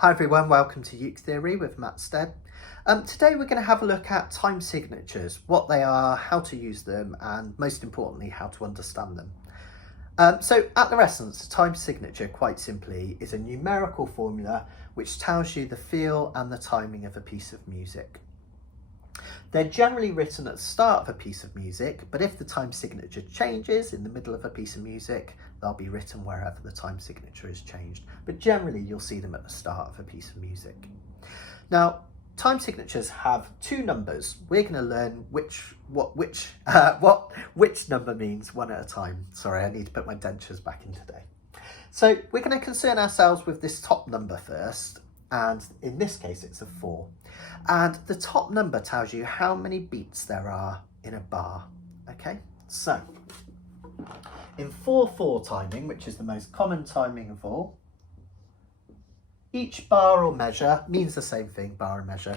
Hi everyone, welcome to Uke Theory with Matt Stead. Today we're going to have a look at time signatures, what they are, how to use them, and most importantly, how to understand them. So at their essence, a time signature, quite simply, is a numerical formula which tells you the feel and the timing of a piece of music. They're generally written at the start of a piece of music, but if the time signature changes in the middle of a piece of music, they'll be written wherever the time signature is changed. But generally, you'll see them at the start of a piece of music. Now, time signatures have two numbers. We're going to learn which number means one at a time. Sorry, I need to put my dentures back in today. So we're going to concern ourselves with this top number first. And in this case, it's a 4. And the top number tells you how many beats there are in a bar. Okay, so in 4/4 timing, which is the most common timing of all, each bar or measure means the same thing, bar and measure,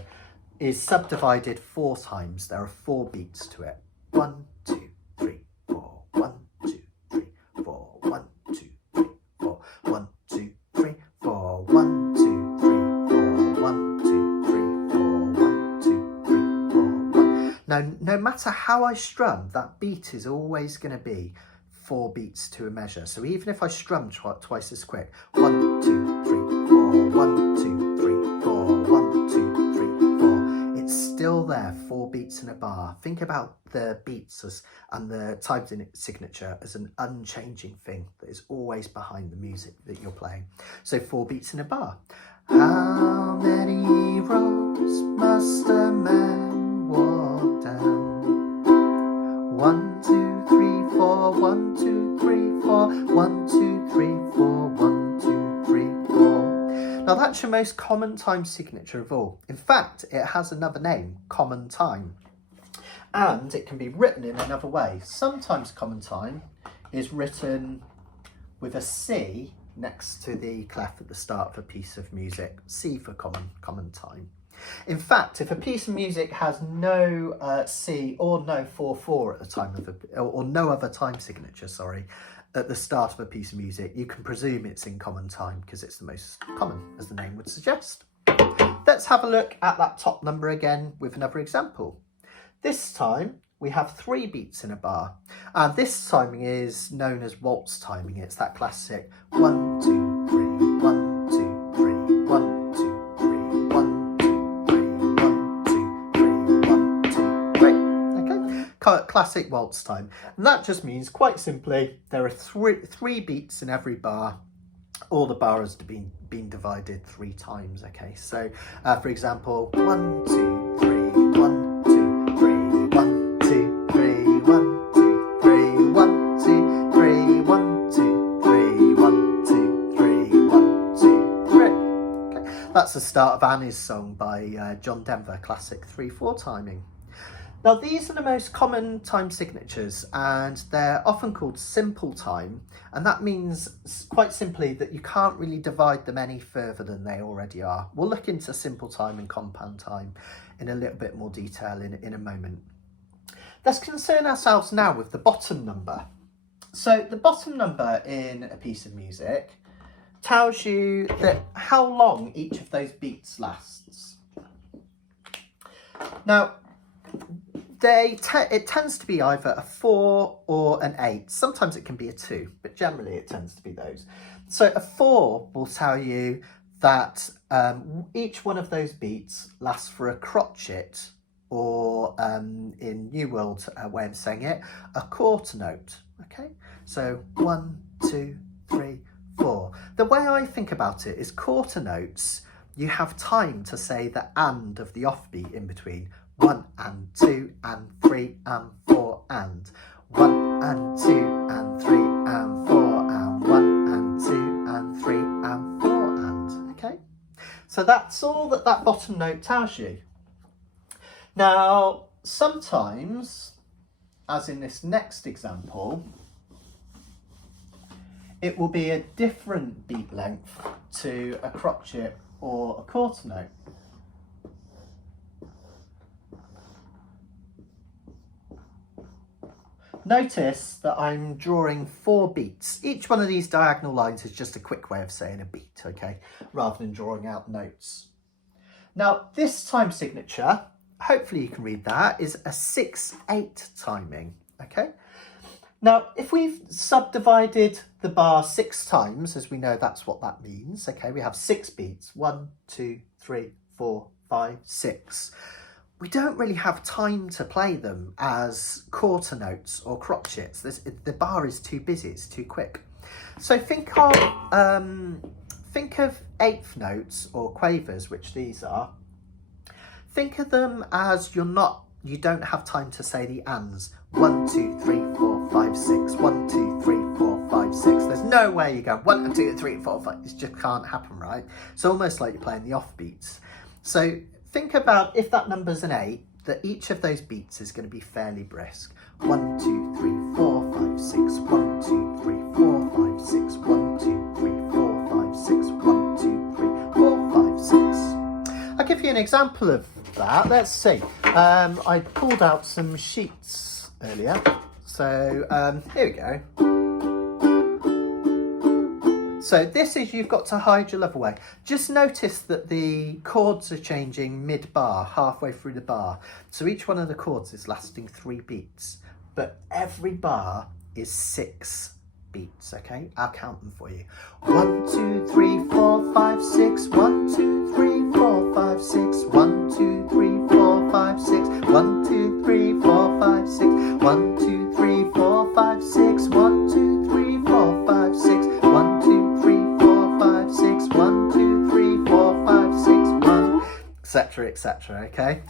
is subdivided 4 times. There are 4 beats to it. 1, 2, 3, 4. 1, 2, 3, 4. 1, 2, 3, 4. 1, 2, 3, 4. 1, 2, 3, 4. 1, 2, 3, 4. 1, 2, 3, 4. 1. Now, no matter how I strum, that beat is always going to be 4 beats to a measure. So even if I strum twice as quick, 1, 2, 3, 4, 1, 2, 3, 4, 1, 2, 3, 4, it's still there, 4 beats in a bar. Think about the beats and the time signature as an unchanging thing that is always behind the music that you're playing. So 4 beats in a bar. How many roads must a man walk down? 1, 2, 3, 4, 1, 2, 3, 4, 1, 2, 3, 4, 1, 2, 3, 4. Now that's your most common time signature of all. In fact, it has another name, common time. And it can be written in another way. Sometimes common time is written with a C next to the clef at the start of a piece of music. C for common time. In fact, if a piece of music has no C or no 4/4 at the time of or no other time signature, sorry, at the start of a piece of music, you can presume it's in common time because it's the most common, as the name would suggest. Let's have a look at that top number again with another example. This time we have 3 beats in a bar, and this timing is known as waltz timing. It's that classic 1, 2, 3, 1, 2, 3, 1, 2, 3, 1, 2, 3, 1, 2, 3, 1, 2, 3. Okay, classic waltz time. And that just means, quite simply, there are three beats in every bar. All the bars have been divided 3 times. Okay, so for example, 1, 2, 3, 1, 2, 3, 1, 2, 3, 1, 2, 3, 1, 2, 3, 1, 2, 3, 1, 2, 3, 1, 2, 3. Okay, that's the start of Annie's song by John Denver, classic 3/4 timing. Now these are the most common time signatures, and they're often called simple time, and that means quite simply that you can't really divide them any further than they already are. We'll look into simple time and compound time in a little bit more detail in a moment. Let's concern ourselves now with the bottom number. So the bottom number in a piece of music tells you that how long each of those beats lasts. Now, it tends to be either a 4 or an 8. Sometimes it can be a 2, but generally it tends to be those. So a 4 will tell you that each one of those beats lasts for a crotchet, or in New World way of saying it, a quarter note. Okay, so 1, 2, 3, 4. The way I think about it is quarter notes, you have time to say the and of the offbeat in between. 1 and 2 and 3 and 4 and 1 and 2 and 3 and 4 and 1 and 2 and 3 and 4 and. Okay, so that's all that bottom note tells you. Now sometimes, as in this next example, it will be a different beat length to a crotchet or a quarter note. Notice that I'm drawing 4 beats. Each one of these diagonal lines is just a quick way of saying a beat, okay, rather than drawing out notes. Now, this time signature, hopefully you can read that, is a 6/8 timing, okay? Now, if we've subdivided the bar 6 times, as we know that's what that means, okay, we have 6 beats, 1, 2, 3, 4, 5, 6. We don't really have time to play them as quarter notes or crotchets. The bar is too busy, it's too quick. So think of 8th notes or quavers, which these are. Think of them as you don't have time to say the ands. 1, 2, 3, 4, 5, 6. 1, 2, 3, 4, 5, 6. There's no way you go 1, 2, 3, 4, 5. It just can't happen, right? It's almost like you're playing the offbeats. So think about, if that number's an 8, that each of those beats is going to be fairly brisk. 1, 2, 3, 4, 5, 6. 1, 2, 3, 4, 5, 6. 1, 2, 3, 4, 5, 6. 1, 2, 3, 4, 5, 6. I'll give you an example of that. Let's see. I pulled out some sheets earlier. So here we go. So this is, you've got to hide your love away. Just notice that the chords are changing mid-bar, halfway through the bar. So each one of the chords is lasting 3 beats, but every bar is 6 beats, okay? I'll count them for you. 1, 2, 3, 4, 5, 6. 1, 2, 3, 4, 5, 6. 1, 2, 3, 4, 5, 6. 1, 2, 3, 4, 5, 6. 1, 2, 3, 4, 5, 6. 1, 2, 3, 4, 5, 6. 1, 2, 3, 4, 5, 6. 1, 2, 3, 4, 5, 6. 1, etc., etc., okay?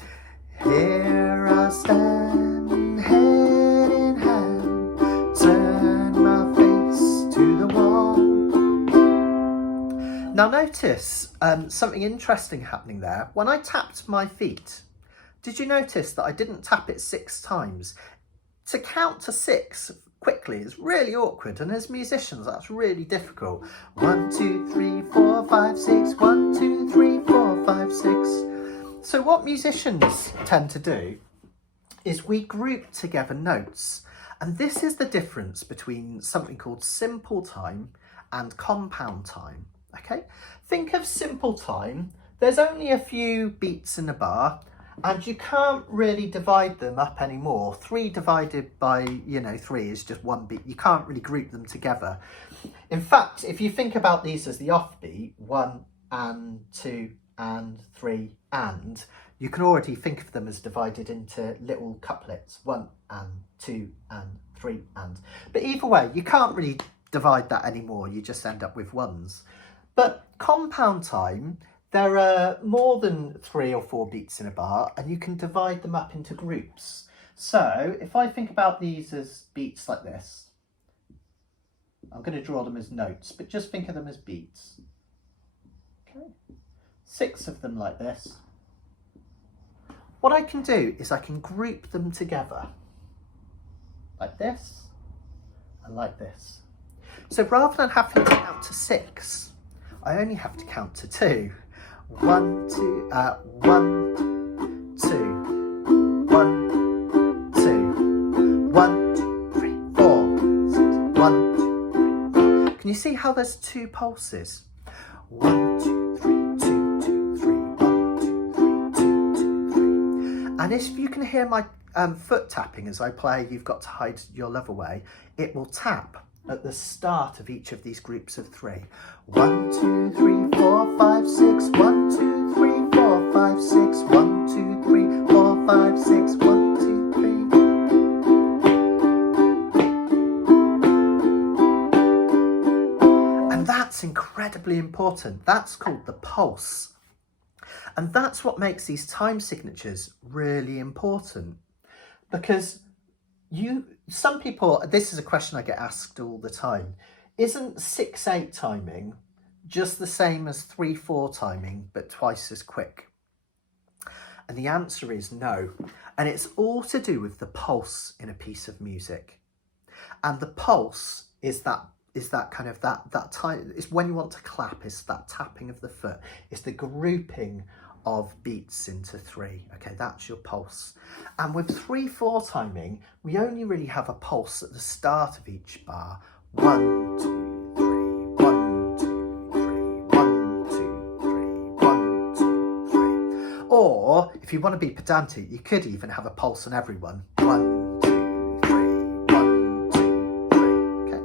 Here I stand, head in hand, turn my face to the wall. Now notice something interesting happening there. When I tapped my feet, did you notice that I didn't tap it 6 times? To count to 6 quickly is really awkward, and as musicians that's really difficult. 1, 2, 3, 4, 5, 6. 1, 2, 3, 4, 5, 6. So what musicians tend to do is we group together notes, and this is the difference between something called simple time and compound time, okay? Think of simple time. There's only a few beats in a bar, and you can't really divide them up anymore. 3 divided by, 3 is just 1 beat. You can't really group them together. In fact, if you think about these as the offbeat, 1 and 2 and 3 and, you can already think of them as divided into little couplets. 1 and 2 and 3 and. But either way, you can't really divide that anymore. You just end up with ones. But compound time, there are more than 3 or 4 beats in a bar, and you can divide them up into groups. So if I think about these as beats like this, I'm going to draw them as notes, but just think of them as beats. Okay, 6 of them like this. What I can do is I can group them together like this and like this. So rather than having to count to 6, I only have to count to 2. 1, 2, 1, 2, 1, 2, 1, 2, 3, 4, 6, 1, 2, 3, 4. Can you see how there's 2 pulses? 1, 2, 3, 2, 2, 3, 1, 2, 3, 2, 2, 3. And if you can hear my foot tapping as I play You've Got to Hide Your Love Away, it will tap at the start of each of these groups of 3. 1, 2, 3, 4, 5, 6. 1, 2, 3, 4, 5, 6. 1, 2, 3, 4, 5, 6. 1, 2, 3. And that's incredibly important. That's called the pulse. And that's what makes these time signatures really important. Because some people, this is a question I get asked all the time, isn't 6/8 timing just the same as 3/4 timing but twice as quick? And the answer is no. And it's all to do with the pulse in a piece of music. And the pulse is that kind of that time. It's when you want to clap. It's that tapping of the foot. It's the grouping of beats into 3. Okay, that's your pulse. And with 3/4 timing, we only really have a pulse at the start of each bar. 1, 2, 3, 1, 2, 3, 1, 2, 3, 1, 2, 3. Or if you want to be pedantic, you could even have a pulse on every one. 1, 2, 3, 1, 2, 3. Okay.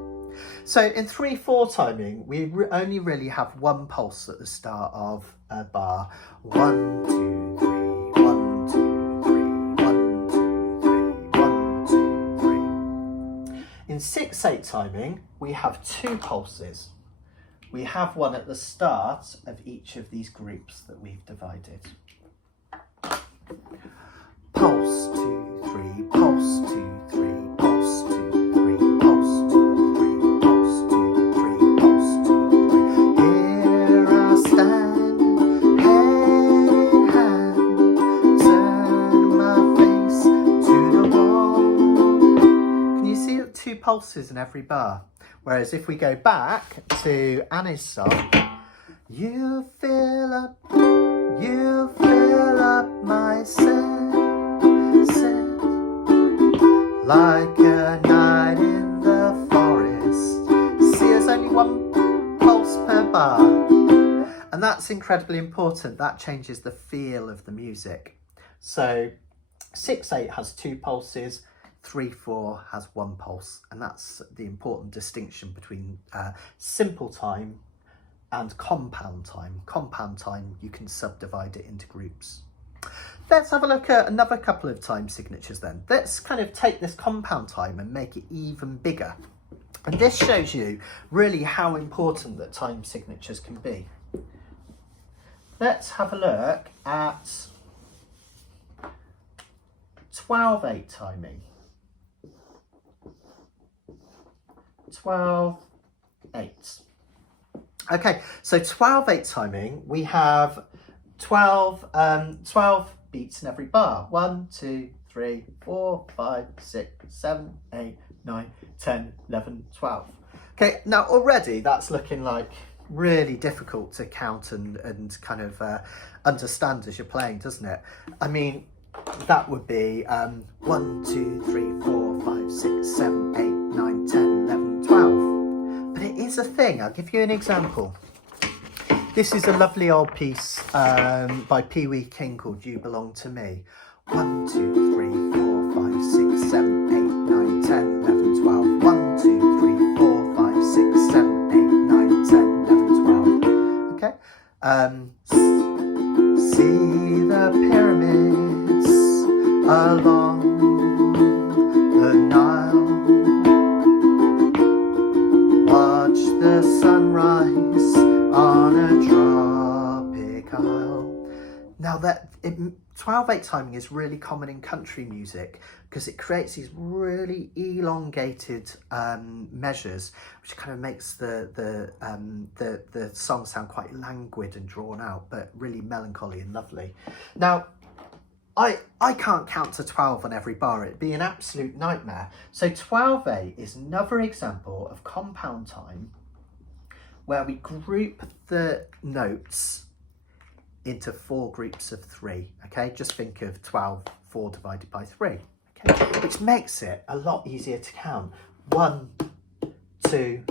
So in 3/4 timing, we only really have one pulse at the start of a bar. 1, 2, 3, 1, 2, 3, 1, 2, 3, 1, 2, 3. In 6/8 timing, we have 2 pulses. We have one at the start of each of these groups that we've divided. Pulse 2, 3, pulse 2, 3, pulse 2, 3, pulse 2, 3, pulse 2, 3, pulse 2, 3. Here I stand, head in hand, turn my face to the wall. Can you see 2 pulses in every bar? Whereas if we go back to Annie's song, you fill up my sense, like a night in the forest. See, there's only 1 pulse per bar. And that's incredibly important. That changes the feel of the music. So 6/8 has 2 pulses, 3/4 has 1 pulse. And that's the important distinction between simple time and compound time. Compound time, you can subdivide it into groups. Let's have a look at another couple of time signatures then. Let's kind of take this compound time and make it even bigger. And this shows you really how important that time signatures can be. Let's have a look at 12/8 timing. 12/8. Okay, so 12/8 timing, we have 12 beats in every bar. 1, 2, 3, 4, 5, 6, 7, 8, 9, 10, 11, 12. Okay, now already that's looking like really difficult to count and kind of understand as you're playing, doesn't it? I mean, that would be 1, 2, 3, 4, 5, 6, 7, 8, 9, 10, 11, 12. But it is a thing. I'll give you an example. This is a lovely old piece by Pee Wee King called You Belong to Me. 1, 2, 3, 4, 5, 6, 7, 8, 9, 10, 11, 12. 1, 2, 3, 4, 5, 6, 7, 8, 9, 10, 11, 12. Okay. See the pyramids along the Nile. Watch the sunrise on a tropic isle. Now that 12/8 timing is really common in country music because it creates these really elongated measures, which kind of makes the song sound quite languid and drawn out, but really melancholy and lovely. Now, I can't count to 12 on every bar. It'd be an absolute nightmare. So 12/8 is another example of compound time where we group the notes into 4 groups of 3. Okay, just think of 12, 4 divided by 3. Okay, which makes it a lot easier to count. 1, 2,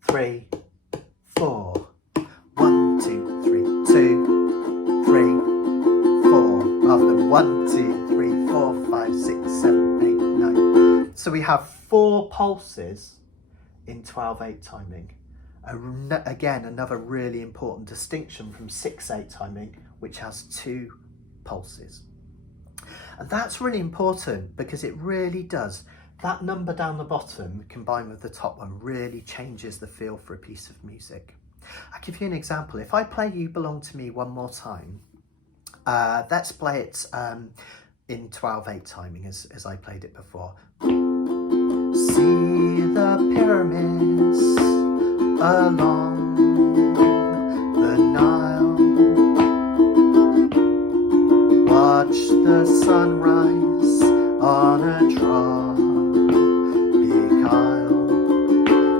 3, 4. 1, 2, 3, 2, 3, 4. Rather than 1, 2, 3, 4, 5, 6, 7, 8, 9. So we have 4 pulses in 12/8 timing. Again, another really important distinction from 6/8 timing, which has 2 pulses. And that's really important because it really does. That number down the bottom combined with the top one really changes the feel for a piece of music. I'll give you an example. If I play You Belong to Me one more time, let's play it in 12/8 timing as I played it before. See the pyramids along the Nile. Watch the sunrise on a tropic isle.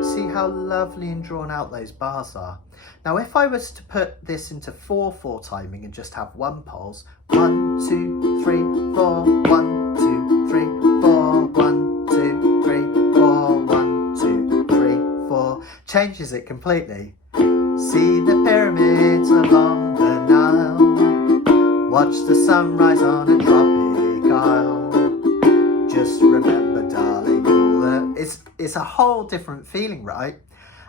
See how lovely lovely and drawn out those bars are. Now if I was to put this into 4/4 timing and just have one pulse, 1, 2, 3, 4, 1, 2, 3, 4, 1, 2, 3, 4, 1, 2, 3, 4, changes it completely. See the pyramids along the Nile, watch the sunrise on a tropic isle. Just remember, darling, it's a whole different feeling, right?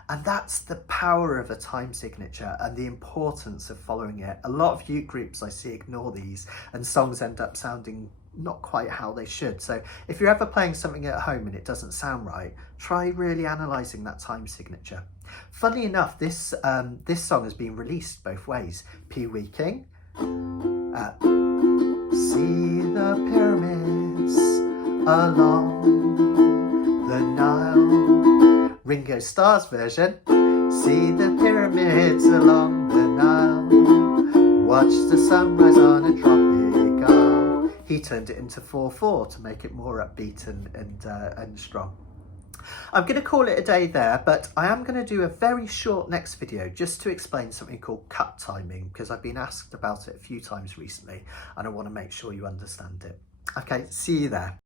And that's the power of a time signature and the importance of following it. A lot of uke groups I see ignore these and songs end up sounding not quite how they should. So if you're ever playing something at home and it doesn't sound right, try really analysing that time signature. Funnily enough, this song has been released both ways. Pee Wee King, see the pyramids along the Nile. Ringo Starr's version, see the pyramids along the Nile, watch the sunrise on a tropic isle. He turned it into 4/4 to make it more upbeat and strong. I'm going to call it a day there, but I am going to do a very short next video just to explain something called cut timing, because I've been asked about it a few times recently and I want to make sure you understand it. Okay, see you there.